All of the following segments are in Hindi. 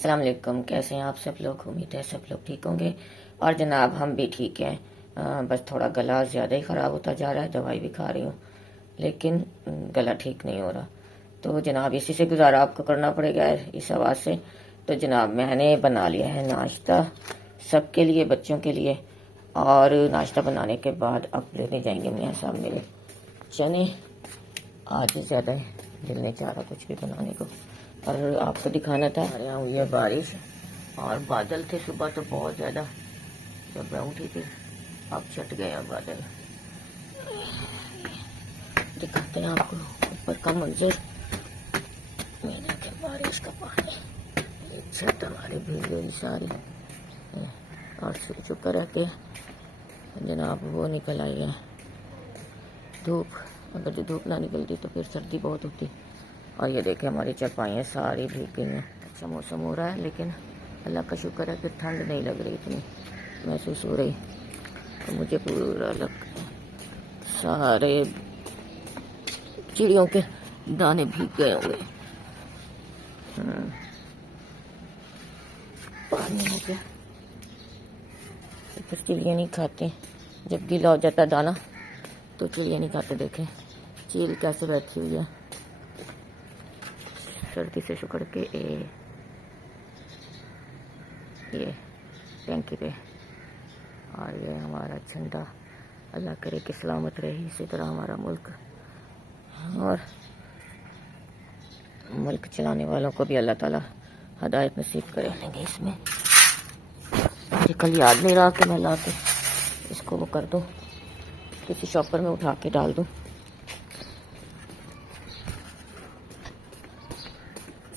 अस्सलाम वालेकुम। कैसे हैं आप सब लोग? उम्मीद है सब लोग ठीक होंगे। और जनाब हम भी ठीक हैं। बस थोड़ा गला ज़्यादा ही ख़राब होता जा रहा है। दवाई भी खा रही हूँ लेकिन गला ठीक नहीं हो रहा। तो जनाब इसी से गुजारा आपको करना पड़ेगा इस आवाज़ से। तो जनाब मैंने बना लिया है नाश्ता सबके लिए, बच्चों के लिए। और नाश्ता बनाने के बाद अब लेने जाएंगे मियाँ साहब मेरे चने। आज ज़्यादा दिल नहीं चाह रहा कुछ भी बनाने को। और आपको दिखाना था हमारे यहाँ हुई है बारिश और बादल थे सुबह तो बहुत ज़्यादा, जब मैं उठी थी। अब छट गया बादल। दिखाते हैं आपको ऊपर का मंजर। मेरे के बारिश का पानी, ये छत हमारी भीग गई सारी। और शुक्र है कि जनाब वो निकल आई है धूप। अगर जो धूप ना निकलती तो फिर सर्दी बहुत होती। और ये देखें हमारी चारपाइयाँ सारी भीग गई हैं। अच्छा मौसम हो रहा है लेकिन अल्लाह का शुक्र है कि ठंड नहीं लग रही, इतनी महसूस हो रही। तो मुझे पूरा लग सारे चिड़ियों के दाने भीग गए होंगे। पानी हो गया। फिर चिड़िया नहीं खाते, जब गीला हो जाता दाना तो चिड़िया नहीं खाते। देखें चील कैसे बैठी हुई है सर्दी से शुक्र के ये टैंकी पे। और ये हमारा झंडा, अल्लाह करे कि सलामत रहे इसी तरह हमारा मुल्क। और मुल्क चलाने वालों को भी अल्लाह ताला हदायत नसीब करे। लेंगे इसमें मुझे कल याद नहीं रहा कि मैं ला के इसको वो कर दूँ, किसी शॉपर में उठा के डाल दूँ।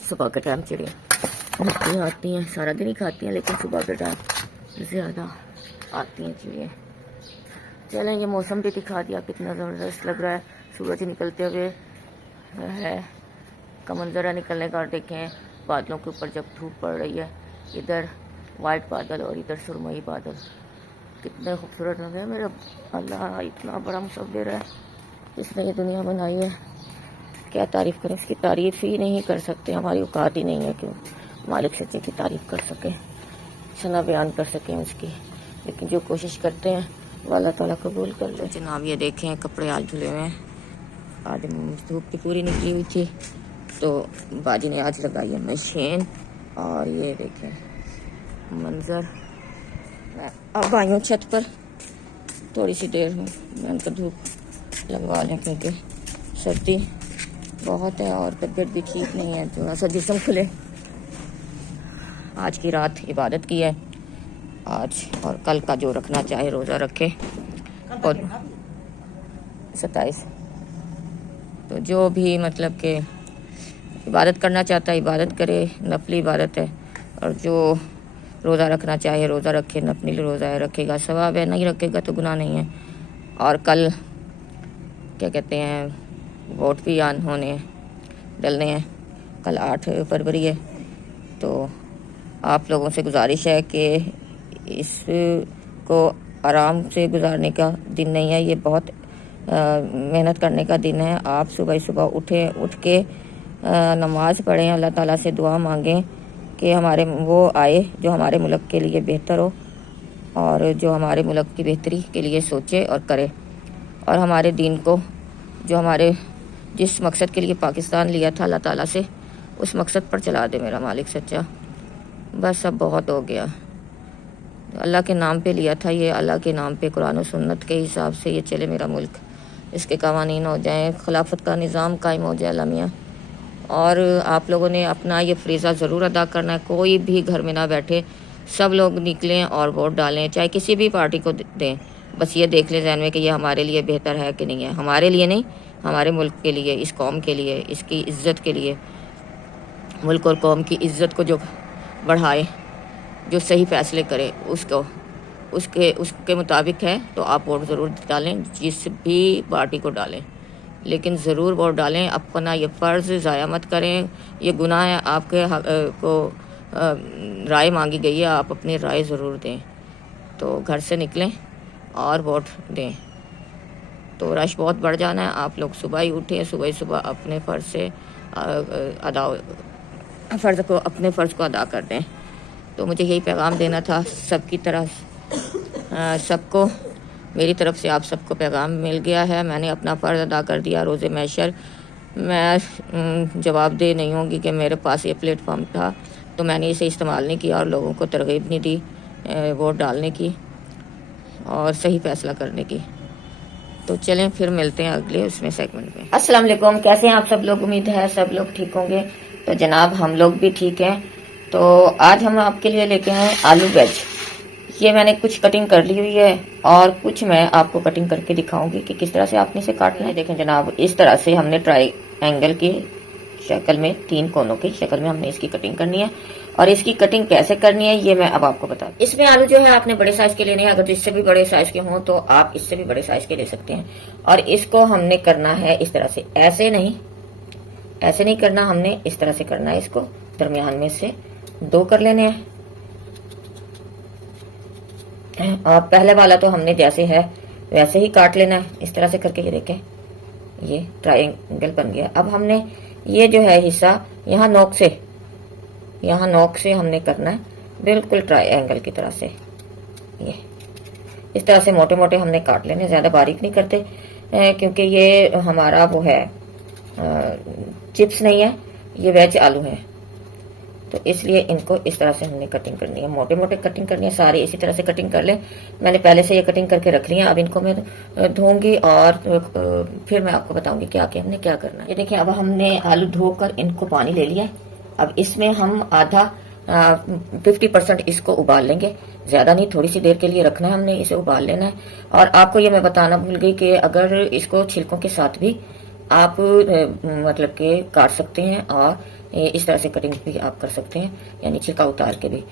सुबह के टाइम चिड़िया आती हैं, सारा दिन ही खाती हैं लेकिन सुबह के टाइम ज़्यादा आती हैं चिड़िया। चलें ये मौसम भी दिखा दिया कितना ज़बरदस्त लग रहा है। सूरज निकलते हुए है का मंजरा निकलने का। देखें बादलों के ऊपर जब धूप पड़ रही है, इधर वाइट बादल और इधर सुरमई बादल, कितने खूबसूरत लग रहे हैं। मेरा अल्लाह इतना बड़ा मुसव्विर है, इसने ये दुनिया बनाई है। क्या तारीफ़ करें, इसकी तारीफ़ ही नहीं कर सकते। हमारी औकात ही नहीं है कि मालिक सच्चे की तारीफ़ कर सकें, सना बयान कर सकें उसकी। लेकिन जो कोशिश करते हैं वो अल्लाह ताला कबूल कर ले। जनाब ये देखें कपड़े आज धुले हुए हैं। आज धूप भी पूरी निकली हुई थी तो बाजी ने आज लगाई है मशीन। और ये देखें मंजर। अब आई हूँ छत पर, थोड़ी सी देर में मैं उनको धूप लगवा लें क्योंकि सर्दी बहुत है और तबीयत भी ठीक नहीं है, थोड़ा सा जिस्म खुले। आज की रात इबादत की है आज, और कल का जो रखना चाहे रोज़ा रखे। और 27 तो जो भी मतलब कि इबादत करना चाहता है इबादत करे, नफली इबादत है। और जो रोज़ा रखना चाहे रोज़ा रखे, नफली रोज़ा रखेगा सवाब है, नहीं रखेगा तो गुनाह नहीं है। और कल क्या कहते हैं वोट भी होने डलने हैं, कल 8 फरवरी है। तो आप लोगों से गुजारिश है कि इसको आराम से गुजारने का दिन नहीं है, ये बहुत मेहनत करने का दिन है। आप सुबह उठ के नमाज पढ़ें, अल्लाह ताला से दुआ मांगें कि हमारे वो आए जो हमारे मुल्क के लिए बेहतर हो और जो हमारे मुल्क की बेहतरी के लिए सोचे और करे। और हमारे दीन को जो हमारे जिस मकसद के लिए पाकिस्तान लिया था अल्लाह ताला से, उस मकसद पर चला दे मेरा मालिक सच्चा। बस अब बहुत हो गया। अल्लाह के नाम पे लिया था ये, अल्लाह के नाम पे कुरान और सुन्नत के हिसाब से ये चले मेरा मुल्क, इसके कवानीन हो जाएं, खिलाफत का निज़ाम कायम हो जाए अल्लाह मियां। और आप लोगों ने अपना ये फ्रीज़ा ज़रूर अदा करना है। कोई भी घर में ना बैठे, सब लोग निकलें और वोट डालें, चाहे किसी भी पार्टी को दें। बस ये देख लें ज़हन में कि ये हमारे लिए बेहतर है कि नहीं है। हमारे लिए नहीं, हमारे मुल्क के लिए, इस कौम के लिए, इसकी इज़्ज़त के लिए, मुल्क और कौम की इज़्ज़त को जो बढ़ाए, जो सही फ़ैसले करे उसके मुताबिक है। तो आप वोट ज़रूर डालें, जिस भी पार्टी को डालें, लेकिन ज़रूर वोट डालें। अपना ये फ़र्ज़ ज़ाया मत करें, ये गुनाह है। आपके को राय मांगी गई है, आप अपनी राय ज़रूर दें। तो घर से निकलें और वोट दें। तो रश बहुत बढ़ जाना है। आप लोग सुबह ही उठें, सुबह अपने फ़र्ज़ से फ़र्ज़ को, अपने फ़र्ज़ को अदा कर दें। तो मुझे यही पैगाम देना था सबकी तरह, सबको मेरी तरफ से आप सबको पैगाम मिल गया है। मैंने अपना फ़र्ज़ अदा कर दिया। रोज़े महशर मैं जवाबदेह नहीं होंगी कि मेरे पास ये प्लेटफॉर्म था तो मैंने इसे इस्तेमाल नहीं किया और लोगों को तरगीब नहीं दी वोट डालने की और सही फ़ैसला करने की। तो चलें फिर मिलते हैं अगले उसमें सेगमेंट में। अस्सलाम वालेकुम, कैसे हैं आप सब लोग? उम्मीद है सब लोग ठीक होंगे। तो जनाब हम लोग भी ठीक हैं। तो आज हम आपके लिए लेके आए आलू वेज। ये मैंने कुछ कटिंग कर ली हुई है और कुछ मैं आपको कटिंग करके दिखाऊंगी कि किस तरह से आपने इसे काटना है। देखें जनाब, इस तरह से हमने ट्रायंगल की शक्ल में, 3 कोनों की शक्ल में हमने इसकी कटिंग करनी है। और इसकी कटिंग कैसे करनी है ये मैं अब आपको बता दूं। इसमें आलू जो है आपने बड़े साइज के लेने हैं। अगर इससे भी बड़े साइज के हों तो आप इससे भी बड़े साइज के ले सकते हैं। और इसको हमने करना है इस तरह से, ऐसे नहीं करना, हमने इस तरह से करना है। इसको दरमियान में से 2 कर लेने हैं। और पहले वाला तो हमने जैसे है वैसे ही काट लेना है, इस तरह से करके। ये देखें, ये ट्रायंगल बन गया। अब हमने ये जो है हिस्सा यहाँ नोक से हमने करना है बिल्कुल ट्रायंगल की तरह से। ये इस तरह से मोटे मोटे हमने काट लेने, ज्यादा बारीक नहीं करते क्योंकि ये हमारा वो है चिप्स नहीं है, ये वेज आलू है। तो इसलिए इनको इस तरह से हमने कटिंग करनी है, मोटे मोटे कटिंग करनी है। सारे इसी तरह से कटिंग कर लें। मैंने पहले से ये कटिंग करके रख ली है। अब इनको मैं धोऊंगी और फिर मैं आपको बताऊंगी कि आगे हमने क्या करना है। ये देखिए, अब हमने आलू धोकर इनको पानी ले लिया है। अब इसमें हम आधा 50% इसको उबाल लेंगे, ज्यादा नहीं, थोड़ी सी देर के लिए रखना है हमने, इसे उबाल लेना है। और आपको ये मैं बताना भूल गई कि अगर इसको छिलकों के साथ भी आप मतलब के काट सकते हैं और इस तरह से कटिंग भी आप कर सकते हैं, यानी छिलका उतार के भी।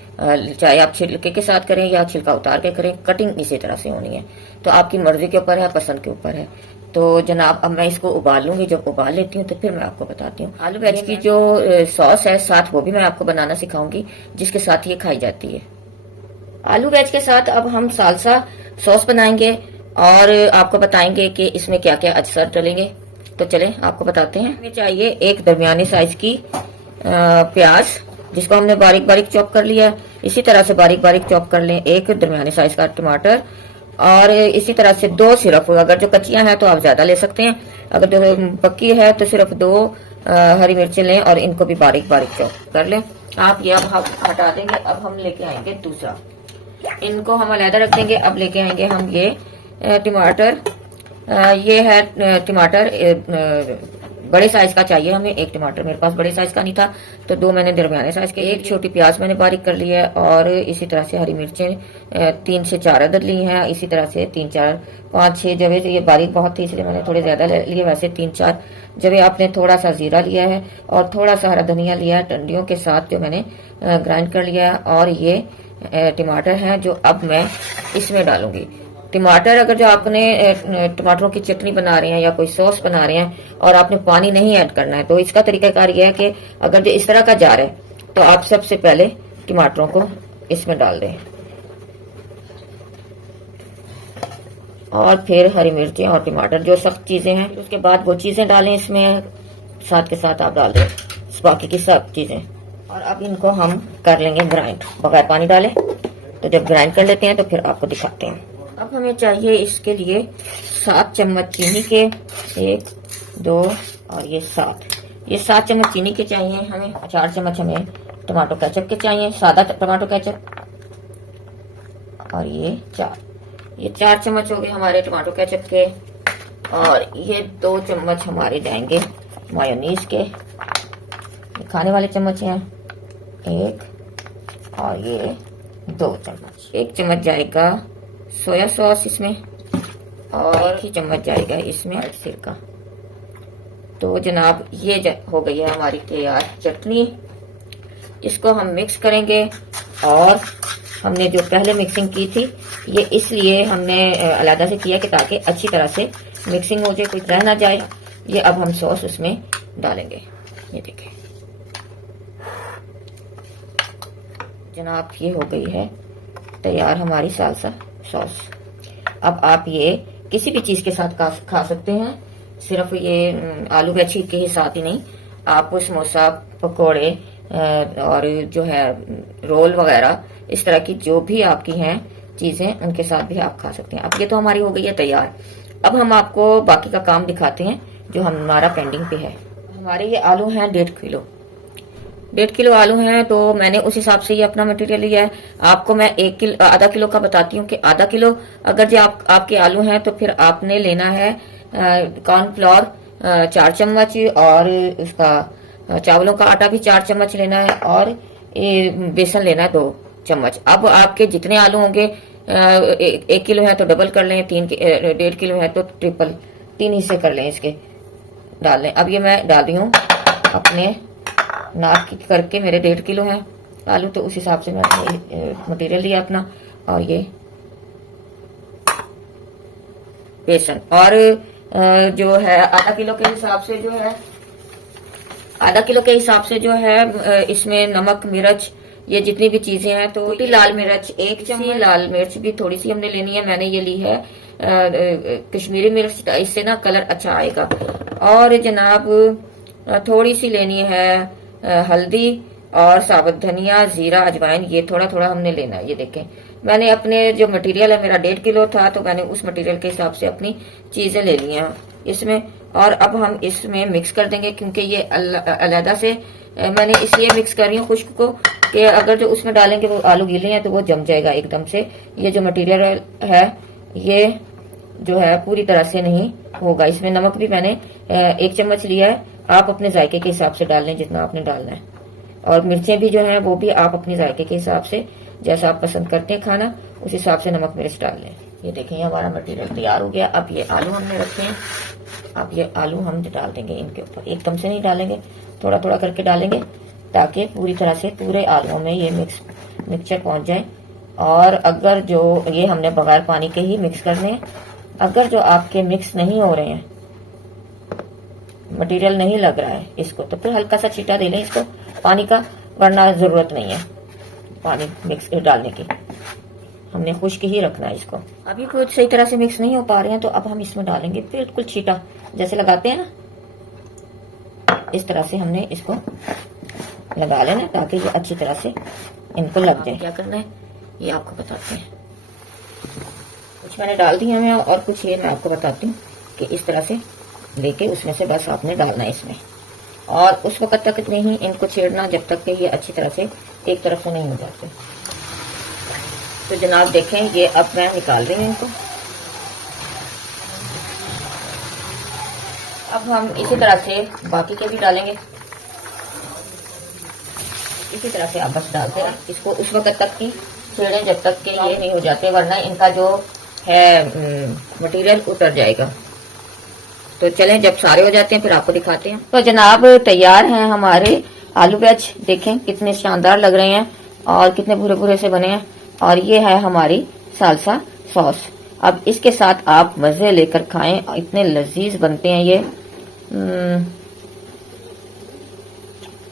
चाहे आप छिलके के साथ करें या छिलका उतार के करें, कटिंग इसी तरह से होनी है। तो आपकी मर्जी के ऊपर है, पसंद के ऊपर है। तो जनाब अब मैं इसको उबाल लूंगी। जब उबाल लेती हूँ तो फिर मैं आपको बताती हूँ। आलू वेज की जो सॉस है साथ, वो भी मैं आपको बनाना सिखाऊंगी जिसके साथ ये खाई जाती है। आलू वेज के साथ अब हम सालसा सॉस बनाएंगे और आपको बताएंगे कि इसमें क्या क्या अजसर डलेंगे। तो चलें आपको बताते हैं। हमें चाहिए एक दरमियानी साइज की प्याज, जिसको हमने बारीक बारीक चॉप कर लिया है। इसी तरह से बारीक बारीक चॉप कर लें। एक दरमियानी साइज का टमाटर और इसी तरह से 2 सिर्फ, अगर जो कच्चियां हैं तो आप ज्यादा ले सकते हैं, अगर जो पक्की है तो सिर्फ 2 हरी मिर्चें लें और इनको भी बारीक बारीक चॉप कर लें। आप ये अब हटा देंगे। अब हम लेके आएंगे दूसरा, इनको हम अलहदा रख देंगे। अब लेके आएंगे हम ये टमाटर। ये है टमाटर, बड़े साइज का चाहिए हमें। एक टमाटर मेरे पास बड़े साइज का नहीं था तो 2 मैंने दरमियाने साइज के। एक छोटी प्याज मैंने बारीक कर ली है और इसी तरह से हरी मिर्चें 3 से 4 अदद ली हैं। इसी तरह से 3 4 5 6 जवे, ये बारीक बहुत थी इसलिए मैंने थोड़े ज्यादा ले लिए। वैसे 3 4 जवे। आपने थोड़ा सा जीरा लिया है और थोड़ा सा हरा धनिया लिया है डंडियों के साथ, जो मैंने ग्राइंड कर लिया है। और ये टमाटर है जो अब मैं इसमें डालूंगी। टमाटर, अगर जो आपने टमाटरों की चटनी बना रहे हैं या कोई सॉस बना रहे हैं और आपने पानी नहीं ऐड करना है, तो इसका तरीकाकार यह है कि अगर जो इस तरह का जार है तो आप सबसे पहले टमाटरों को इसमें डाल दें और फिर हरी मिर्चें और टमाटर, जो सख्त चीजें हैं, उसके बाद वो चीजें डालें इसमें, साथ के साथ आप डाल दें बाकी की सब चीजें। और अब इनको हम कर लेंगे ग्राइंड बगैर पानी डाले। तो जब ग्राइंड कर लेते हैं तो फिर आपको दिखाते हैं। अब हमें चाहिए इसके लिए 7 चम्मच चीनी के, 1 2 और ये 7, ये 7 चम्मच चीनी के चाहिए हमें। 4 चम्मच हमें टमाटो केचप के चाहिए, सादा टमाटो केचप। और ये 4 चम्मच हो गए हमारे टमाटो केचप के। और ये 2 चम्मच हमारे जाएंगे मायोनीज के, खाने वाले चम्मच हैं 1, और ये 2 चम्मच। 1 चम्मच जाएगा सोया सॉस इसमें और 1 चम्मच जाएगा इसमें सिरका। तो जनाब ये हो गई है हमारी तैयार चटनी। इसको हम मिक्स करेंगे। और हमने जो पहले मिक्सिंग की थी ये इसलिए हमने अलग से किया कि ताकि अच्छी तरह से मिक्सिंग हो जाए, कोई रह ना जाए। ये अब हम सॉस उसमें डालेंगे। ये देखें जनाब, ये हो गई है तैयार हमारी सालसा सॉस। अब आप ये किसी भी चीज के साथ खा सकते हैं, सिर्फ ये आलू वेज के साथ ही नहीं, आप समोसा, पकोड़े, और जो है रोल वगैरह, इस तरह की जो भी आपकी हैं चीजें, उनके साथ भी आप खा सकते हैं। अब ये तो हमारी हो गई है तैयार। अब हम आपको बाकी का काम दिखाते हैं जो हमारा पेंडिंग पे है। हमारे ये आलू हैं 1.5 किलो आलू हैं, तो मैंने उस हिसाब से ये अपना मटेरियल लिया है। आपको मैं आधा किलो का बताती हूँ कि आधा किलो अगर जो आपके आलू हैं तो फिर आपने लेना है कॉर्नफ्लोर 4 चम्मच, और उसका चावलों का आटा भी 4 चम्मच लेना है, और बेसन लेना है 2 चम्मच। अब आपके जितने आलू होंगे 1 किलो है तो डबल कर लें, 1.5 किलो है तो ट्रिपल, 3 हिस्से कर लें इसके, डाल लें। अब ये मैं डाल रही हूँ अपने नाप की करके, मेरे 1.5 किलो है आलू, तो उस हिसाब से मैं मटेरियल लिया अपना, और ये बेसन, और जो है आधा किलो के हिसाब से जो है, आधा किलो के हिसाब से जो है इसमें नमक मिर्च ये जितनी भी चीजें हैं, तो लाल मिर्च 1 चम्मच, लाल मिर्च भी थोड़ी सी हमने लेनी है, मैंने ये ली है कश्मीरी मिर्च, इससे ना कलर अच्छा आएगा। और जनाब थोड़ी सी लेनी है हल्दी, और साबुत धनिया, जीरा, अजवाइन, ये थोड़ा थोड़ा हमने लेना है। ये देखें मैंने अपने जो मटेरियल है मेरा 1.5 किलो था, तो मैंने उस मटेरियल के हिसाब से अपनी चीजें ले ली हैं इसमें। और अब हम इसमें मिक्स कर देंगे, क्योंकि ये अलहदा से मैंने इसलिए मिक्स कर रही हूँ खुश्क को, कि अगर जो उसमें डालेंगे वो आलू गीले हैं तो वो जम जाएगा एकदम से। ये जो मटेरियल है ये जो है पूरी तरह से नहीं होगा। इसमें नमक भी मैंने 1 चम्मच लिया है, आप अपने जायके के हिसाब से डाल लें जितना आपने डालना है। और मिर्चें भी जो हैं वो भी आप अपने जायके के हिसाब से, जैसा आप पसंद करते हैं खाना, उस हिसाब से नमक मिर्च डाल लें। ये देखें हमारा मटेरियल तैयार हो गया। अब ये आलू हमने रखे हैं, अब ये आलू हम डाल देंगे इनके ऊपर। एकदम से नहीं डालेंगे, थोड़ा थोड़ा करके डालेंगे, ताकि पूरी तरह से पूरे आलूओं में ये मिक्सचर पहुंच जाए। और अगर जो ये हमने बगैर पानी के ही मिक्स करने हैं, अगर जो आपके मिक्स नहीं हो रहे हैं, मटेरियल नहीं लग रहा है इसको, तो फिर हल्का सा छींटा दे लें इसको पानी का, वरना जरूरत नहीं है पानी मिक्स डालने की। हमने खुश्क ही रखना है इसको। अभी कुछ सही तरह से मिक्स नहीं हो पा रहे हैं, तो अब हम इसमें डालेंगे बिल्कुल छींटा, जैसे लगाते हैं ना, इस तरह से हमने इसको लगा लेना, ताकि ये अच्छी तरह से इनको लग जाए। क्या करना है ये आपको बताते हैं। कुछ मैंने डाल दिया है और कुछ ये मैं आपको बताती हूँ कि इस तरह से लेके उसमें से बस आपने डालना है इसमें, और उस वक्त तक नहीं इनको छेड़ना जब तक कि ये अच्छी तरह से एक तरफ से नहीं हो जाते। तो जनाब देखें ये अब मैं निकाल रही हूँ इनको। अब हम इसी तरह से बाकी के भी डालेंगे, इसी तरह से आप बस डालते हैं इसको उस वक्त तक की छेड़ें जब तक कि ये नहीं हो जाते, वरना इनका जो है मटेरियल उतर जाएगा। तो चलें जब सारे हो जाते हैं फिर आपको दिखाते हैं। तो जनाब तैयार हैं हमारे आलू वेज, देखें कितने शानदार लग रहे हैं और कितने भूरे भूरे से बने हैं। और ये है हमारी सालसा सॉस। अब इसके साथ आप मजे लेकर खाएं, इतने लजीज बनते हैं ये,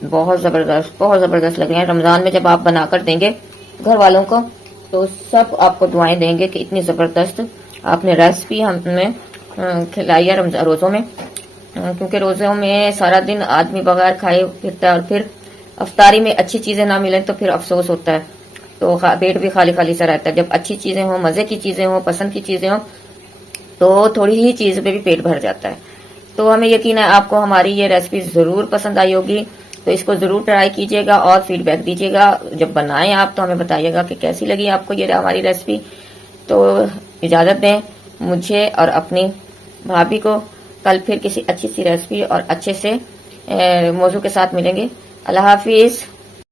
बहुत जबरदस्त लग रहे हैं। रमजान में जब आप बनाकर देंगे घर वालों को तो सब आपको दुआएं देंगे कि इतनी जबरदस्त आपने रेसिपी हमें खिलाई है रोजों में, क्योंकि रोजों में सारा दिन आदमी बगैर खाए फिरता है, और फिर अफ्तारी में अच्छी चीजें ना मिलें तो फिर अफसोस होता है, तो पेट भी खाली खाली सा रहता है। जब अच्छी चीजें हो, मजे की चीजें हो, पसंद की चीजें हो, तो थोड़ी ही चीज पे भी पेट भर जाता है। तो हमें यकीन है आपको हमारी ये रेसिपी जरूर पसंद आई होगी, तो इसको जरूर ट्राई कीजिएगा और फीडबैक दीजिएगा। जब बनाएं आप तो हमें बताइएगा कि कैसी लगी आपको ये हमारी रेसिपी। तो इजाजत दें मुझे और अपनी भाभी को, कल फिर किसी अच्छी सी रेसिपी और अच्छे से मौजू के साथ मिलेंगे। अल्लाह हाफिज।